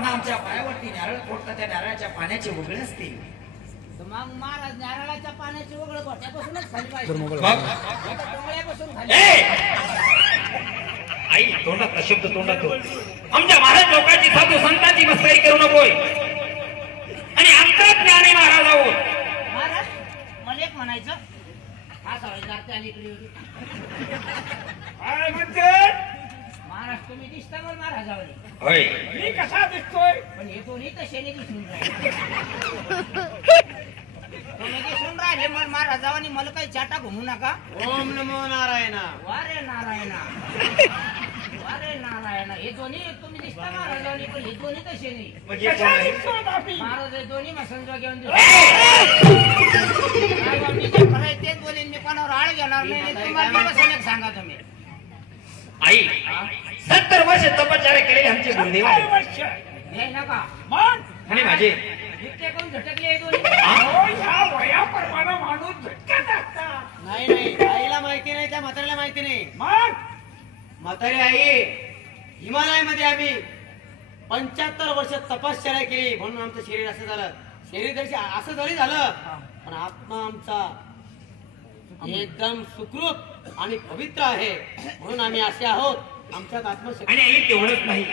आणि आमच्या पायावरती नारळ फोडतात त्या नारळाच्या पाण्याचे उघडे असतील. मग महाराज नारळाच्या पाण्याचे उघड गोट्यापासूनच खाली पाहिजे. डोंगळ्यापासून खाली. आई तोंडात शब्द तोंडात आमच्या महाराज लोकांची साधू संतांची मस्करी करू नकोय आणि अंतर्ज्ञानी महाराज आहोत. महाराज मला एक म्हणायचं हा सवयदार अलीकडे काय म्हणते महाराज तुम्ही दिसता मग महाराजावर होय मी कसा दिसतोय पण हे दोन्ही तशाने दिसून राहिले. तुम्ही दिसून राहिले मग महाराजावानी मला काही चाटा घुमू नका. ओम नमो नारायणा. वारे नारायणा वारे नारायणा. हे दोन्ही तुम्ही दिसता महाराजावानी पण हे दोन्ही तसे नाही. कशा दिसतोय बापी महाराज हे दोन्ही मसंजवा घेऊन मी जे खरंय तेच बोलेन. मी कोणावर आळ घेणार नाही. तुम्हाला बसून एक सांगा तुम्ही. आई 70 वर्ष तपश्चर्या केलेले आमचे गुरुदेव काय आहेत. वर्ष हे नका मग आणि माझे इतके कोण झटकले हे दोन्ही. अहो, ह्या वयाप्रमाणे माणूस झटकत असतात. नाही नाही आईला माहिती नाही त्या म्हाताऱ्याला माहिती नाही. मग म्हातारी आई हिमालयामध्ये आम्ही 75 वर्ष तपश्चर्या केली म्हणून आमचं शरीर असं झालं. शरीर जरी असं जरी झालं पण आत्मा आमचा एकदम सुखरूप आणि पवित्र आहे म्हणून आम्ही असे आहोत. आमच्यात आत्मशक्ती आणि आई तेवढंच नाही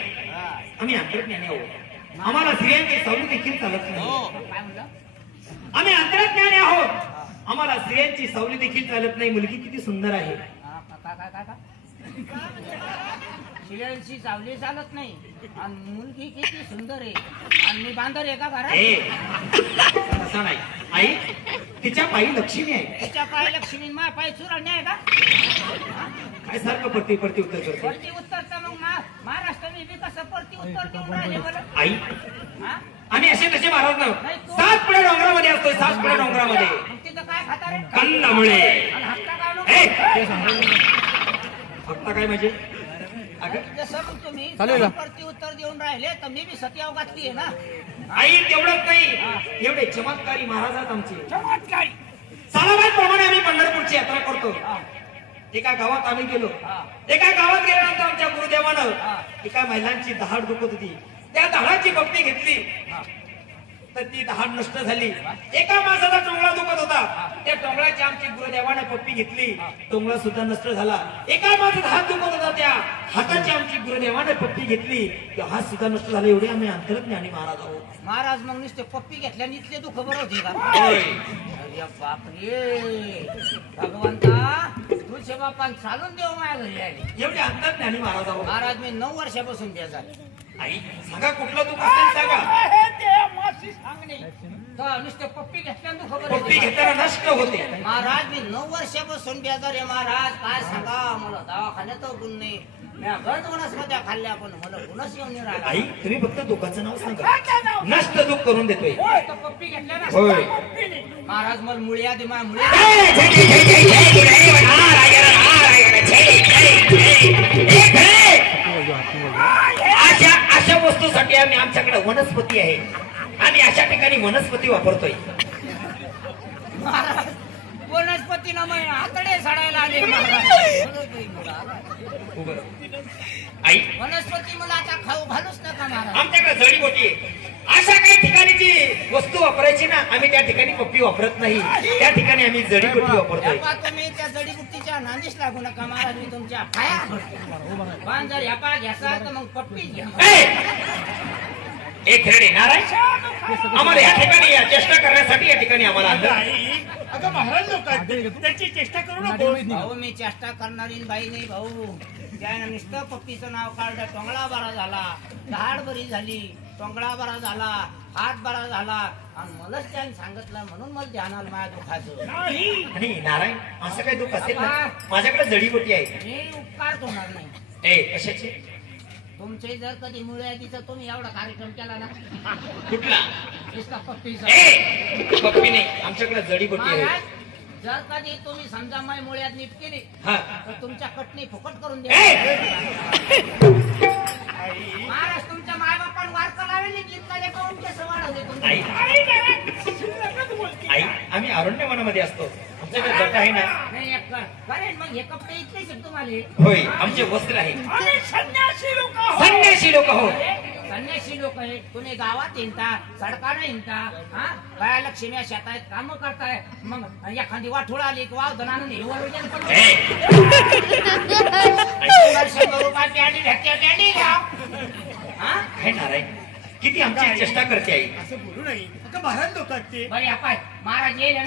आम्ही अंतर्ज्ञानी आहोत. आम्हाला स्त्रियांची सवली देखील चालत नाही. काय म्हणलं आम्ही अंतर्ज्ञानी आहोत. आम्हाला स्त्रियांची सवली देखील चालत नाही. मुलगी किती सुंदर आहे. काय शिळ्यांची चावली चालत नाही आणि मुलगी किती सुंदर आहे आणि मी बांधर आहे का घरात. असं नाही आई तिच्या पायी लक्ष्मी आहे. तिच्या पाय लक्ष्मी मा पाय चुराणे आहे का. काय सारखं पडते पडते उत्तर करते. परती उत्तरचा मग महाराष्ट्र मी कसं परती उत्तर देऊन राहिले मला. आई हा? आम्ही असे तसे महाराज ना 7 पुढे डोंगरामध्ये असतोय. 7 पुढे डोंगरामध्ये मग तिथं काय खाता रे. कंदमुळे आणि हप्ता काय फक्त काय म्हणजे जसं मग तुम्ही परती उत्तर देऊन राहिले तर मी बी सत्याव घातली आहे ना. आई तेवढंच नाही एवढे चमत्कारी महाराज आहेत आमचे. चमत्कारी सालाबाद प्रमाणे आम्ही पंढरपूरची यात्रा करतो. एका गावात आम्ही गेलो. एका गावात गेल्यानंतर आमच्या गुरुदेवानं एका महिलांची दहाड दुखत होती. त्या दहाडाची भक्ती घेतली तर ती दहाड नष्ट झाली. एका माणसाचा टोंगळा दुखत होता. त्या टोंगळ्याची आमची गुरुदेवानं पप्पी घेतली. टोंगळा सुद्धा नष्ट झाला. एका माणसाचा हात दुखत होता. त्या हाताची आमची गुरुदेवानं पप्पी घेतली. त्या हात सुद्धा नष्ट झाला. एवढे आम्ही अंतर्ज्ञानी महाराज आहोत. महाराज मग नुसते पप्पी घेतल्याने इथले दुःख बरं होते का. अरे बापरे भगवंता तुझे बापान चालून देऊ माझ्या घरी आले. एवढे अंतर्ज्ञानी महाराज आहोत. महाराज मी 9 वर्षापासून बेजार. आई सांगा कुठलं दुःख असेल सांगा. हे ते मासी सांगणे तर नुसते पप्पी घेतल्याने दुःख बरं पप्पी होते. घेताना नष्ट होते. महाराज मी 9 वर्षापासून बेजार आहे. महाराज काय सांगा मला दवाखान्यात गुण नाही. गंज वनस्पत्या खाल्ल्या पण मला गुणच येऊन नाही राहिला. आई तुम्ही फक्त दुःखाचं नाव सांगा. नष्ट दुःख करून देतोय. तर पप्पी घेतल्या ना. होय महाराज मला मुळ्या दे मा मुळ्या. अशा वस्तूसाठी आम्ही आमच्याकडे वनस्पती आहे. आम्ही अशा ठिकाणी वनस्पती वापरतोय. महाराज वनस्पतीला मग आतडे साडायला आले. आई वनस्पती मला आता खाऊ घालूच नका महाराज. आमच्याकडे जडीबुटी आहे. अशा काही ठिकाणी जी वस्तू वापरायची ना आम्ही त्या ठिकाणी पप्पी वापरत नाही. त्या ठिकाणी आम्ही जडीबुटी वापरतोय. तुम्ही त्या जडीबुट्टीच्या नांदीस लागू नका महाराज. मी तुमच्या पाया पण जर ह्यापा घ्यासा तर मग पप्पी घ्या. एक खेळणे नारायण आम्हाला या ठिकाणी या चेष्टा करण्यासाठी या ठिकाणी आम्हाला आणलं. अगं महाराज लोक त्याची चेष्टा करू नको. भाऊ मी चेष्टा करणारी बाई नाही भाऊ. त्यानं नुसतं पप्पीचं नाव काढलं. टोंगळा बरा झाला. दहाड बरी झाली. टोंगळा बरा झाला. हात बरा झाला आणि मलाच त्याने सांगितलं म्हणून मला ध्यानाला माझ्या दुखाचं नाही. आणि नारायण असं काही दुःख असेल ना माझ्याकडे जडीबुटी आहे. मी उपकार होणार नाही. ए कशाचे तुमचे जर कधी मुळे तिथं तुम्ही एवढा कार्यक्रम केला ना. कुठला नुसता पप्पीचा. पप्पी नाही आमच्याकडे जडीबुटी आहे. महाराज जर कधी तुम्ही समजा माय मुळ्यात नीट केली हा तर तुमच्या कटणी फुकट करून द्या. महाराज तुमच्या माय बापान वारसा लावली गीतला पाहून कसं वाढवले आई आई आम्ही अरण्यवनामध्ये असतो. आमच्याकडे जट आहे ना. नाही एक करेन मग हे कपडे इथलेच आहेत तुम्हाला. होय आमचे वस्त्र आहे. आम्ही संन्यासी लोक आहोत. संन्यासी लोक आहोत. संन्यासी लोक आहे तुम्ही गावात हिंडता सडकाने हिंडता हा बाया लक्ष्मी शेतात काम करताय मग एखादी वाठोळ आली की वाव धनानं हिरवर 100 रुपये प्याडी भेटते प्याडी घ्या हा काय नाराय किती आमची चेष्टा करते आई असं बोलू नाही आता महाराज लोकात ते बरे आपण महाराज येईल